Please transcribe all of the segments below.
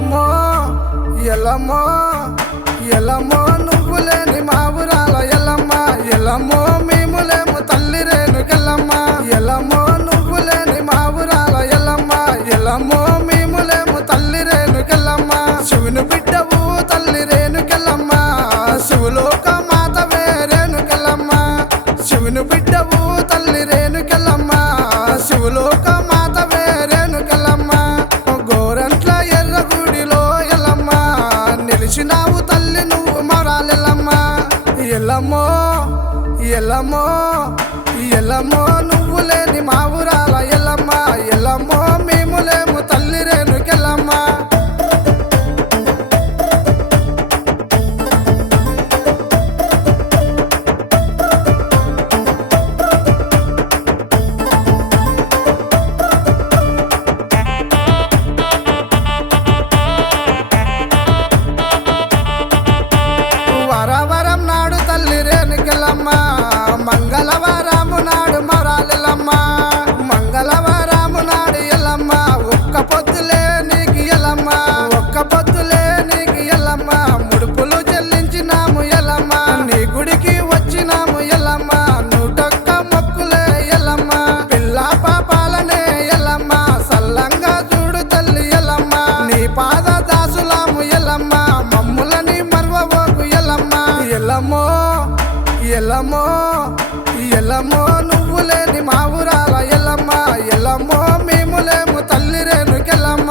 ఎల్లమ్మో ఎల్లమ్మో ఎల్లమ్మో నువ్వు లేని మా ఊరాల ఎల్లమ్మ ఎల్లమ్మో మేములేము తల్లి రేణుకెళ్ళమ్మ ఎల్లమ్మో నువ్వు లేని మా ఊరాల ఎల్లమ్మ ఎల్లమ్మో మేములేము తల్లి రేణుకెళ్ళమ్మ శివుని బిడ్డవు తల్లి రేణుకెళ్ళమ్మ శివులోక మాతవే రేణుకెళ్ళమ్మ శివుని బిడ్డవు తల్లి రేణుకెళ్ళమ్మ శివులోక మాతవే రేణుకెళ్ళమ్మ గోరంట్ల ఎర్రగుడిలో ఎల్లమ్మ నిలిచినావు తల్లి నువ్వు మరాలెల్లమ్మ ఎల్లమ్మో ఎల్లమ్మో ఎల్లమ్మో నువ్వు లేని మా ఊరాల ఎల్లమ్మ ఎల్లమ్మో మేములేము తల్లి రేణుకెళ్ళమ్మ వరవరం నాడు తల్లి రేణుకెళ్ళమ్మ మంగళవారము నాడు మరాలెల్లమ్మ మంగళవారము నాడు ఎల్లమ్మ ఒక్క పొద్దులే నీకు ఎల్లమ్మ ఒక్క పొద్దులే నీకు ఎల్లమ్మ ముడుపులు చెల్లించినాము ఎల్లమ్మ నీ గుడికి వచ్చినాము ఎల్లమ్మ నూటొక్క మొక్కులే ఎల్లమ్మ పిల్ల పాపాలనే ఎల్లమ్మ సల్లంగా చూడు తల్లి ఎల్లమ్మ నీ పాద దాసులాము ఎల్లమ్మ మమ్ములని మర్వబోకు ఎల్లమ్మ ఎల్లమ్మో ఎల్లమ్మో ఎల్లమ్మో నువ్వు లేని మా ఊరాల ఎల్లమ్మ ఎల్లమ్మో మేములేము తల్లి రేణుకెళ్ళమ్మ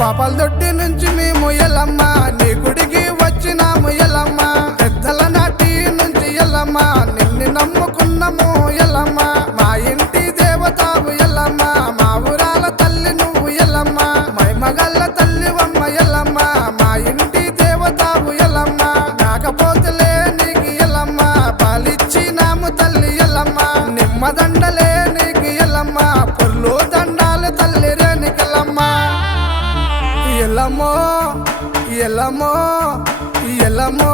పాపాల దొడ్డి నుంచి మేము ఎల్లమ్మ నీ గుడికి వచ్చినాము ఎల్లమ్మ పెద్దల నాటి నుంచి ఎల్లమ్మ నిన్ను నమ్ముకున్నాము ఎల్లమ్మ మా ఇంటి దేవతావు ఎల్లమ్మ మా ఊరాల తల్లి నువ్వు ఎల్లమ్మ మైమగల్ల తల్లివమ్మ ఎల్లమ్మ మా ఇంటి దేవతావు ఎల్లమ్మ కాకపోతేలే నీకు ఎల్లమ్మ పాలిచ్చినాము తల్లి ఎల్లమ్మ నిమ్మదండలే నీకు ఎల్లమ్మ పొర్లు దండాలు తల్లి రేణుకెళ్ళమ్మ ఎల్లమ్మో ఎల్లమ్మో ఎల్లమ్మో